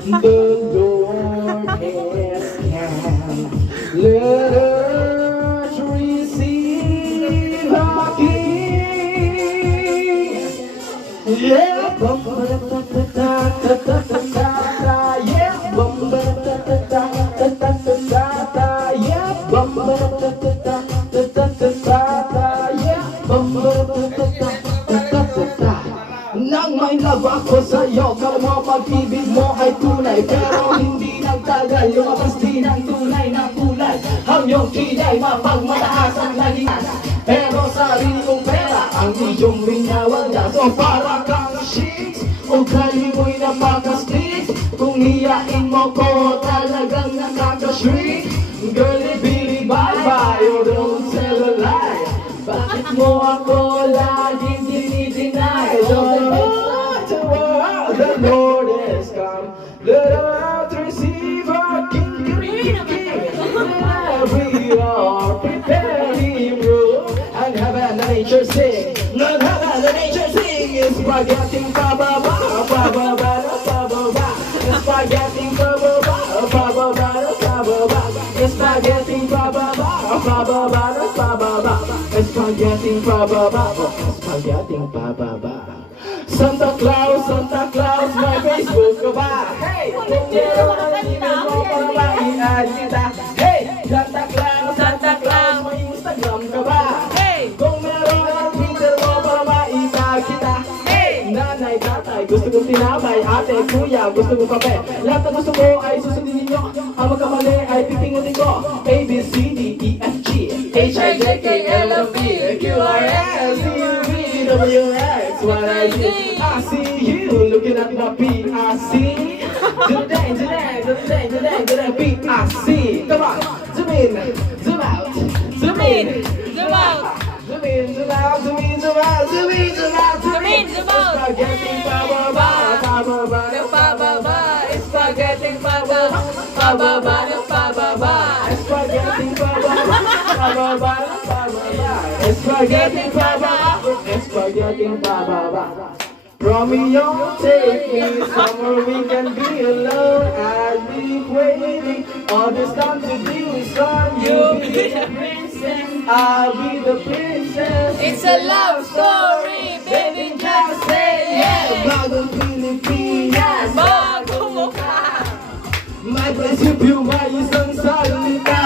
The Lord is come. Let us receive our King. Yeah, bum ba da da da da da da da da. Yeah, bum ba da da da da da da da da. Yeah, bum ba da da da da da da da. Yeah, bum ba da da da da da da. Nang may love ako sa'yo, kala mo pag-ibig mo ay tunay, pero hindi nagtagal, lumabas din ang tunay na kulay. Ang iyong kilay, mapagmataas ang lalingas, pero sarili kong pera ang iyong binawaldas. O para kang chicks, ugali mo'y napaka-street, kung hiyain mo ko talagang nakaka-shriek. Girlie, Billy, bye-bye, you don't tell a lie. Bakit mo ako laging dinideny? The Lord has come. Let us receive our King. We are preparing room and heaven and nature sing. Not heaven and nature sing. It's spaghetti ba-ba-ba, ba-ba-ba, ba-ba-ba. It's spaghetti ba-ba-ba, ba-ba-ba, ba-ba-ba. It's spaghetti ba-ba-ba, ba-ba-ba, ba-ba-ba. It's spaghetti ba-ba-ba, spaghetti ba-ba-ba. Santa Claus, may Facebook ka ba? Hey! Kung meron ang email mo para ma-i-add kita. Hey! Santa Claus, may Instagram ka ba? Hey! Kung meron ang Twitter mo para ma-i-tag kita. Hey! Nanay, tatay, gusto kong tinapay. Ate, kuya, gusto kong kape. Lahat na gusto ko ay susundin ninyo. Ang magkamali ay pipingutin ko. A, B, C, D, E, F, G H, I, J, K, L, M, P, Q, R, S, T, U, V, W, X, Y, Z. I see you looking at my beat. I see today, beat. I see. Come on, zoom in, zoom out, zoom in, Zoom out! zoom in, zoom out, zoom in, zoom out, zoom in, zoom out, Zoom in, zoom out! Spaghetti ba-ba-ba, ba-ba-ba, Pababa! Spaghetti pababa! Pababa ng pababa! spaghetti ba-ba-ba, ba-ba-ba, ba-ba-ba, spaghetti ba-ba-ba, spaghetti ba-ba-ba. Romeo, take me somewhere we can be alone. I'll be waiting. All this time to be with son. You'll be the princess, I'll be the princess. It's a love story, baby, just say yeah! Bagong Pilipinas, Bago mo ka! may prinsipyo, may isang salita.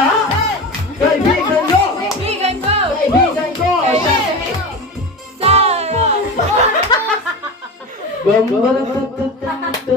Kaibigan ko, Kaibigan ko! kaibigan ko. Sana! Bam, ba, da, da, da, da.